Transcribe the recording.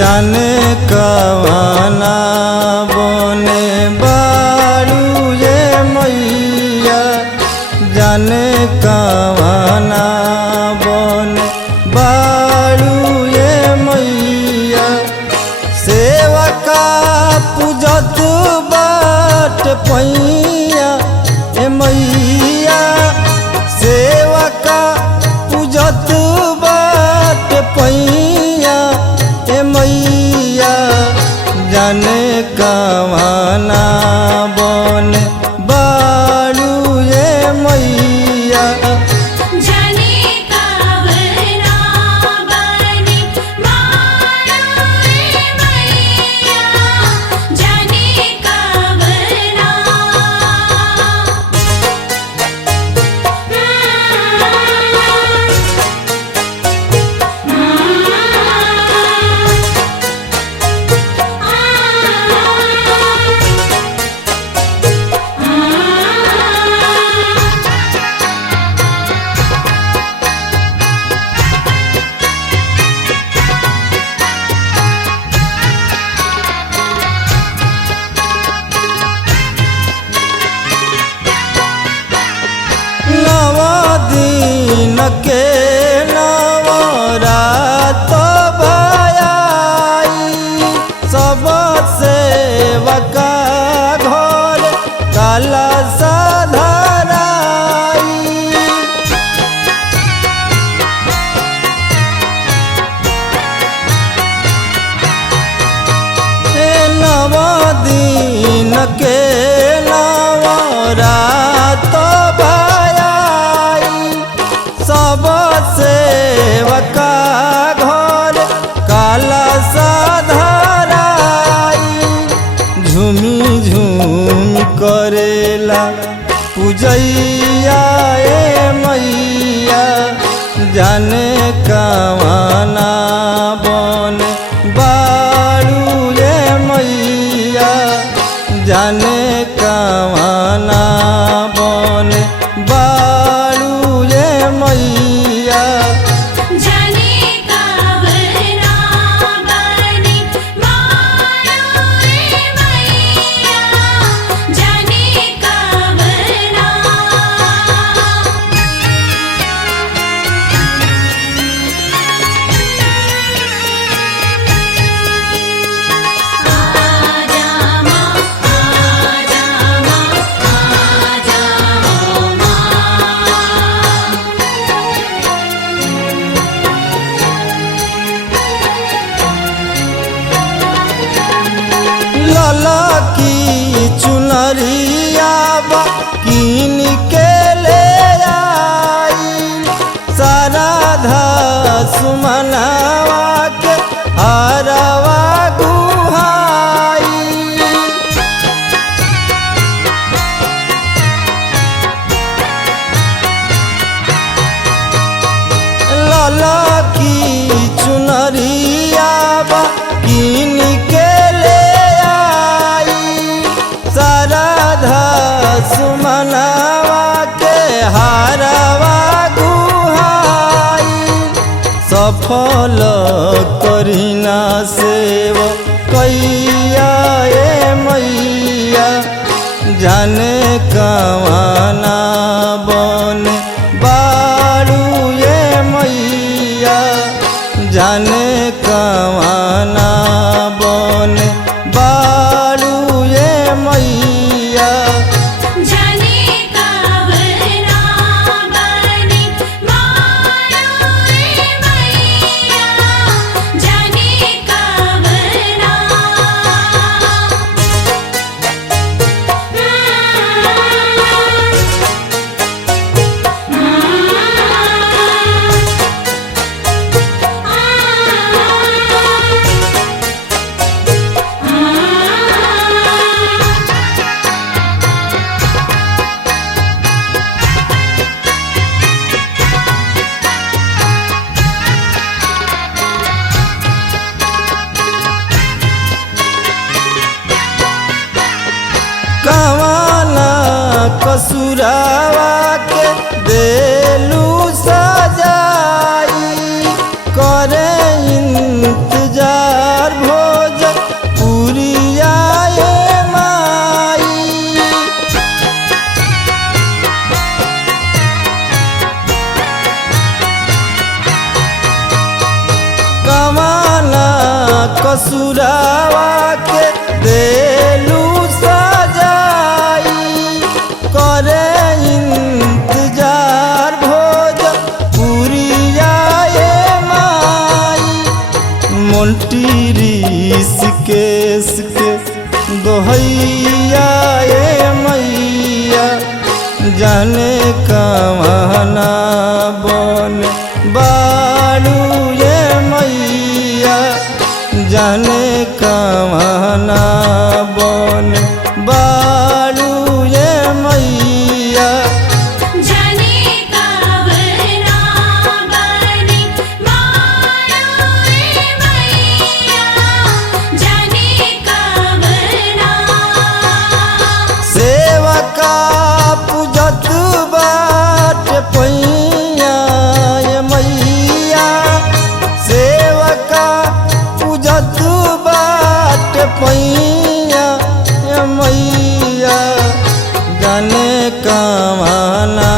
जाने कवाना बने बारू ये मैया जाने कवाना बने बारू ये मैया सेवा का पूजत बाट पैया ए मैया सेवा का पूजत बाट पैया ए मैया जाने कवाना बने बारू ये मैया जाने कवना बने बारू ये मैया जाने कवना दिन के नवरात भयाई सब सेवका घर काला साधराई नव दिन के नवरात सब सेवका घर काला साधराई झूमी झूम करेला पूजैया ए मैया जाने कवाना बने बारू ये मैया जाने कवाना बने बारू ये मैया जाने कवना बने बारू ये मैया जाने कवना आजा माँ आजा माँ आजा माँ लाला की चुनरिया कीन के ले आई साराधा सुमनावा के हरवा गुहाई लाला की चुनरिया कीन के ले आई साराधा सुमनावा के हारवा गुहाई सफल करीना सेव कैया ए मैया जाने कवाना बने बारू ये मैया जाने कवाना बने बारू ये मैया जाने कवना बने बारू ये मैया जाने कवना ससुरावा के देलू सजाई करे इंतजार कसुरावा के देलू सजाई करे इंतजार भोज पुरिया ये माई मोंटी ऋषिकेश के दोहैया ये मैया जाने कमाना बन बालू ये मैया जाने कमाना बन बालू ये मैया जाने कावना बनी मायो रे मैया जाने कावना सेवका पूजत बाट पैया ये मैया सेवका पूजत बाट पैया ये मैया जाने कमाना